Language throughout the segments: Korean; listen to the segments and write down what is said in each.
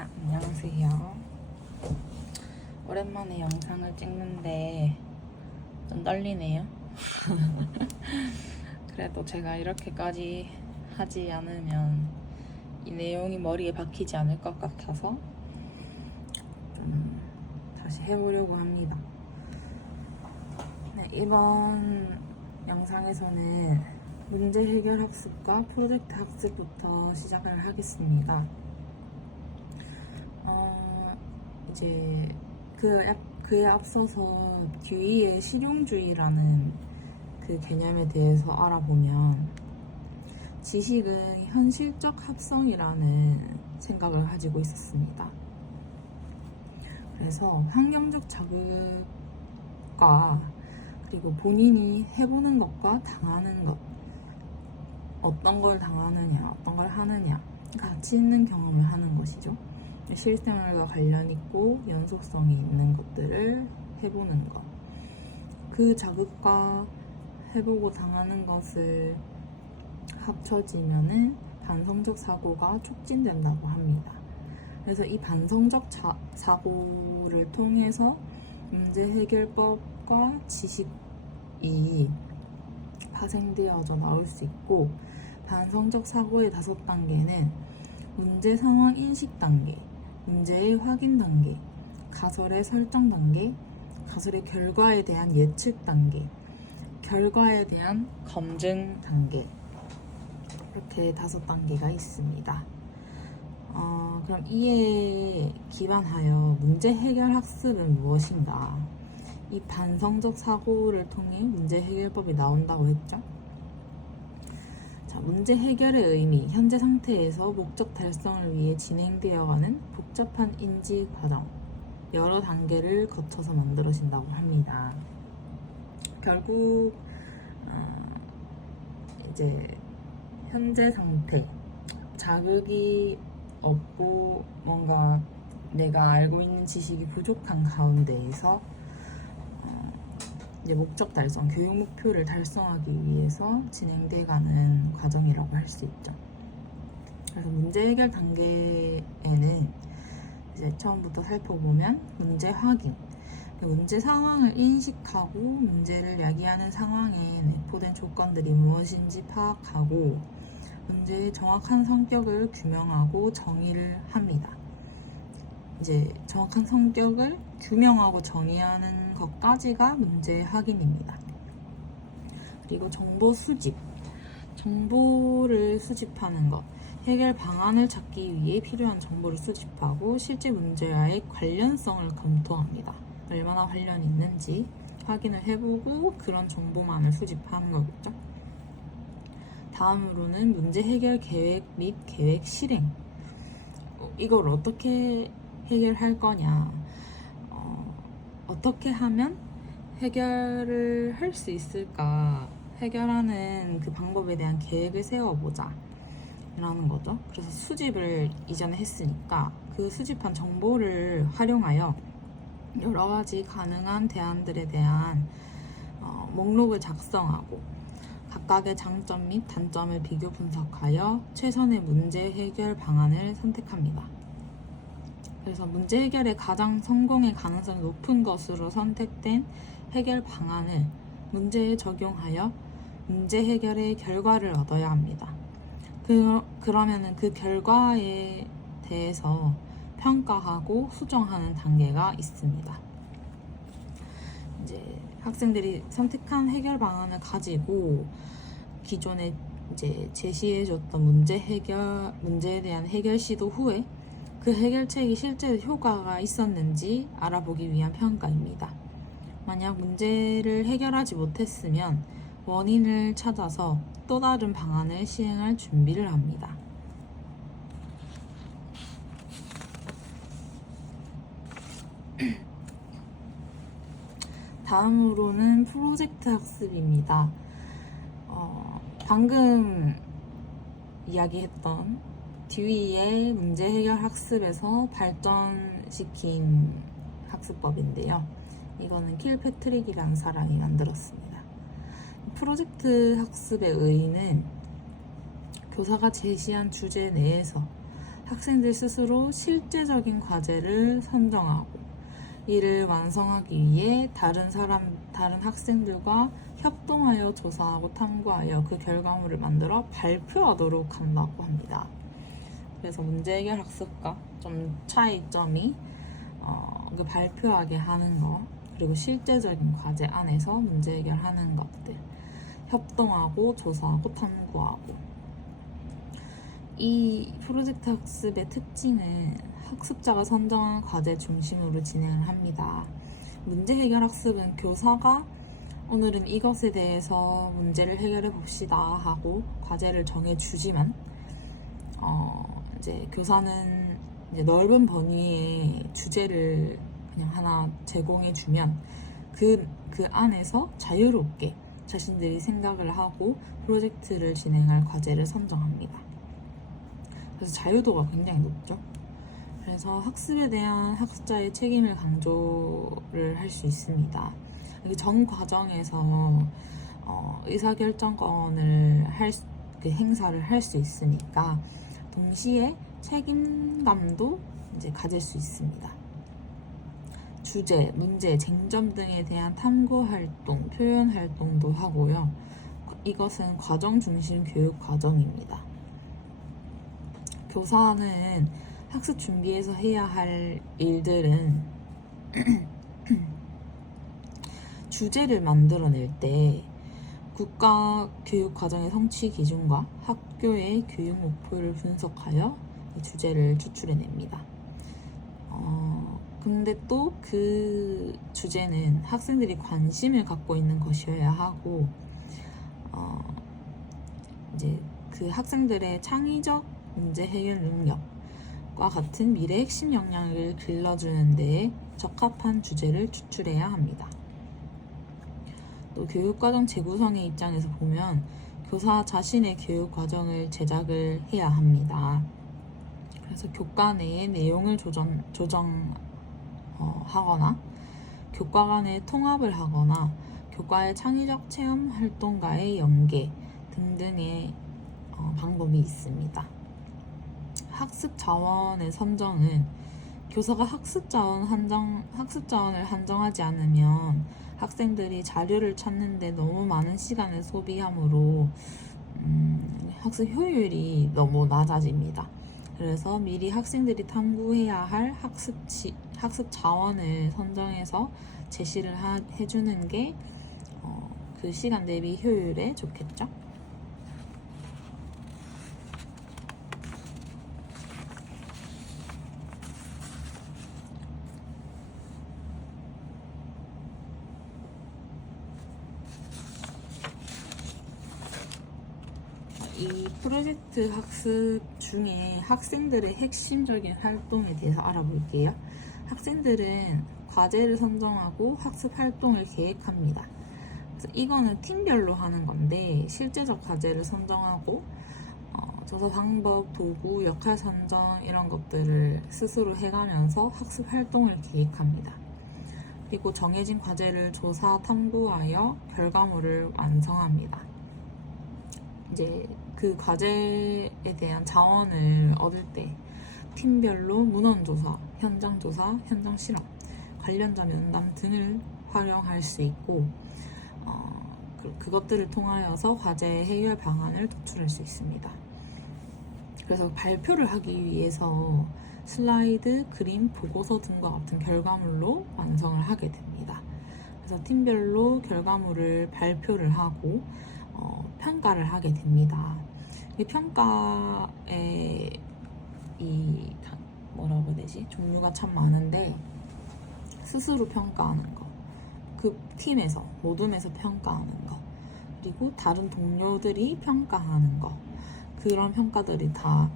안녕하세요. 오랜만에 영상을 찍는데 좀 떨리네요. 그래도 제가 이렇게까지 하지 않으면 이 내용이 머리에 박히지 않을 것 같아서 다시 해보려고 합니다. 네, 이번 영상에서는 문제 해결 학습과 프로젝트 학습부터 시작을 하겠습니다. 이제 그에 앞서서 듀이의 실용주의라는 그 개념에 대해서 알아보면 지식은 현실적 합성이라는 생각을 가지고 있었습니다. 그래서 환경적 자극과 그리고 본인이 해보는 것과 당하는 것, 어떤 걸 당하느냐, 어떤 걸 하느냐, 가치 있는 경험을 하는 것이죠. 실생활과 관련 있고 연속성이 있는 것들을 해보는 것. 그 자극과 해보고 당하는 것을 합쳐지면은 반성적 사고가 촉진된다고 합니다. 그래서 이 반성적 사고를 통해서 문제 해결법과 지식이 파생되어져 나올 수 있고, 반성적 사고의 5단계는 문제 상황 인식 단계, 문제의 확인 단계, 가설의 설정 단계, 가설의 결과에 대한 예측 단계, 결과에 대한 검증 단계, 이렇게 5단계가 있습니다. 그럼 이에 기반하여 문제 해결 학습은 무엇인가? 이 반성적 사고를 통해 문제 해결법이 나온다고 했죠? 자, 문제 해결의 의미, 현재 상태에서 목적 달성을 위해 진행되어가는 복잡한 인지 과정, 여러 단계를 거쳐서 만들어진다고 합니다. 결국 이제 현재 상태, 자극이 없고 뭔가 내가 알고 있는 지식이 부족한 가운데에서 이제 목적 달성, 교육 목표를 달성하기 위해서 진행돼가는 과정이라고 할 수 있죠. 그래서 문제 해결 단계에는 이제 처음부터 살펴보면 문제 확인, 문제 상황을 인식하고 문제를 야기하는 상황에 내포된 조건들이 무엇인지 파악하고 문제의 정확한 성격을 규명하고 정의를 합니다. 이제 정확한 성격을 규명하고 정의하는 것까지가 문제 확인입니다. 그리고 정보 수집, 정보를 수집하는 것, 해결 방안을 찾기 위해 필요한 정보를 수집하고 실제 문제와의 관련성을 검토합니다. 얼마나 관련이 있는지 확인을 해보고 그런 정보만을 수집하는 거겠죠. 다음으로는 문제 해결 계획 및 계획 실행. 이걸 어떻게 해결할 거냐, 어떻게 하면 해결을 할 수 있을까, 해결하는 그 방법에 대한 계획을 세워보자 라는 거죠. 그래서 수집을 이전에 했으니까 그 수집한 정보를 활용하여 여러 가지 가능한 대안들에 대한 목록을 작성하고 각각의 장점 및 단점을 비교 분석하여 최선의 문제 해결 방안을 선택합니다. 그래서 문제 해결의 가장 성공의 가능성이 높은 것으로 선택된 해결 방안을 문제에 적용하여 문제 해결의 결과를 얻어야 합니다. 그러면은 그 결과에 대해서 평가하고 수정하는 단계가 있습니다. 이제 학생들이 선택한 해결 방안을 가지고 기존에 이제 제시해줬던 문제에 대한 해결 시도 후에 그 해결책이 실제로 효과가 있었는지 알아보기 위한 평가입니다. 만약 문제를 해결하지 못했으면 원인을 찾아서 또 다른 방안을 시행할 준비를 합니다. 다음으로는 프로젝트 학습입니다. 방금 이야기했던 듀이의 문제 해결 학습에서 발전시킨 학습법인데요. 이거는 킬패트릭이라는 사람이 만들었습니다. 프로젝트 학습의 의의는 교사가 제시한 주제 내에서 학생들 스스로 실제적인 과제를 선정하고 이를 완성하기 위해 다른 학생들과 협동하여 조사하고 탐구하여 그 결과물을 만들어 발표하도록 한다고 합니다. 그래서 문제 해결 학습과 좀 차이점이 그 발표하게 하는 거, 그리고 실제적인 과제 안에서 문제 해결하는 것들, 협동하고 조사하고 탐구하고. 이 프로젝트 학습의 특징은 학습자가 선정한 과제 중심으로 진행을 합니다. 문제 해결 학습은 교사가 오늘은 이것에 대해서 문제를 해결해 봅시다 하고 과제를 정해주지만 이제 교사는 이제 넓은 범위의 주제를 그냥 하나 제공해주면 그 안에서 자유롭게 자신들이 생각을 하고 프로젝트를 진행할 과제를 선정합니다. 그래서 자유도가 굉장히 높죠. 그래서 학습에 대한 학습자의 책임을 강조를 할 수 있습니다. 전 과정에서 의사결정권을 행사를 할 수 있으니까 동시에 책임감도 이제 가질 수 있습니다. 주제, 문제, 쟁점 등에 대한 탐구 활동, 표현 활동도 하고요. 이것은 과정 중심 교육 과정입니다. 교사는 학습 준비에서 해야 할 일들은 주제를 만들어낼 때 국가 교육 과정의 성취 기준과 학교의 교육 목표를 분석하여 이 주제를 추출해냅니다. 근데 또 그 주제는 학생들이 관심을 갖고 있는 것이어야 하고 이제 그 학생들의 창의적 문제 해결 능력과 같은 미래 핵심 역량을 길러주는 데에 적합한 주제를 추출해야 합니다. 또 교육과정 재구성의 입장에서 보면 교사 자신의 교육과정을 제작을 해야 합니다. 그래서 교과 내의 내용을 조정하거나 교과 간의 통합을 하거나 교과의 창의적 체험 활동과의 연계 등등의 방법이 있습니다. 학습 자원의 선정은 교사가 학습 자원을 한정하지 않으면 학생들이 자료를 찾는데 너무 많은 시간을 소비하므로 학습 효율이 너무 낮아집니다. 그래서 미리 학생들이 탐구해야 할 학습 자원을 선정해서 제시를 해주는 게 그 시간 대비 효율에 좋겠죠. 이 프로젝트 학습 중에 학생들의 핵심적인 활동에 대해서 알아볼게요. 학생들은 과제를 선정하고 학습 활동을 계획합니다. 그래서 이거는 팀별로 하는 건데 실제적 과제를 선정하고 조사 방법, 도구, 역할 선정 이런 것들을 스스로 해가면서 학습 활동을 계획합니다. 그리고 정해진 과제를 조사, 탐구하여 결과물을 완성합니다. 이제 그 과제에 대한 자원을 얻을 때 팀별로 문헌조사, 현장조사, 현장실험, 관련자 면담 등을 활용할 수 있고 그것들을 통하여서 과제 해결 방안을 도출할 수 있습니다. 그래서 발표를 하기 위해서 슬라이드, 그림, 보고서 등과 같은 결과물로 완성을 하게 됩니다. 그래서 팀별로 결과물을 발표를 하고 평가를 하게 됩니다. 이 평가에 뭐라고 해야 되지? 종류가 참 많은데 스스로 평가하는 거, 그 팀에서 모둠에서 평가하는 거, 그리고 다른 동료들이 평가하는 거, 그런 평가들이 다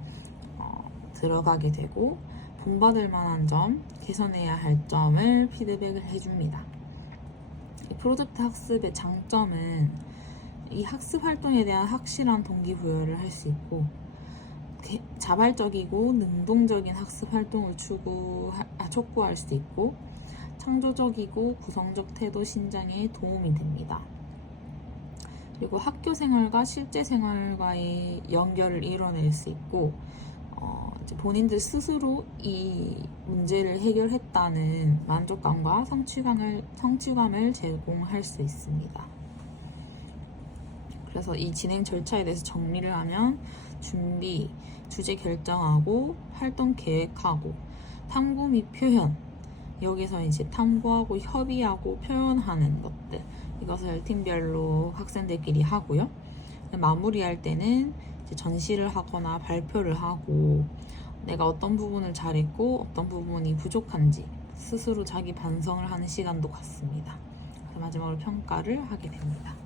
들어가게 되고 본받을 만한 점, 개선해야 할 점을 피드백을 해줍니다. 이 프로젝트 학습의 장점은 이 학습 활동에 대한 확실한 동기부여를 할 수 있고 자발적이고 능동적인 학습 활동을 촉구할 수 있고 창조적이고 구성적 태도 신장에 도움이 됩니다. 그리고 학교 생활과 실제 생활과의 연결을 이뤄낼 수 있고 이제 본인들 스스로 이 문제를 해결했다는 만족감과 성취감을 제공할 수 있습니다. 그래서 이 진행 절차에 대해서 정리를 하면 준비, 주제 결정하고 활동 계획하고 탐구 및 표현, 여기서 이제 탐구하고 협의하고 표현하는 것들, 이것을 팀별로 학생들끼리 하고요. 마무리할 때는 이제 전시를 하거나 발표를 하고 내가 어떤 부분을 잘했고 어떤 부분이 부족한지 스스로 자기 반성을 하는 시간도 갖습니다. 마지막으로 평가를 하게 됩니다.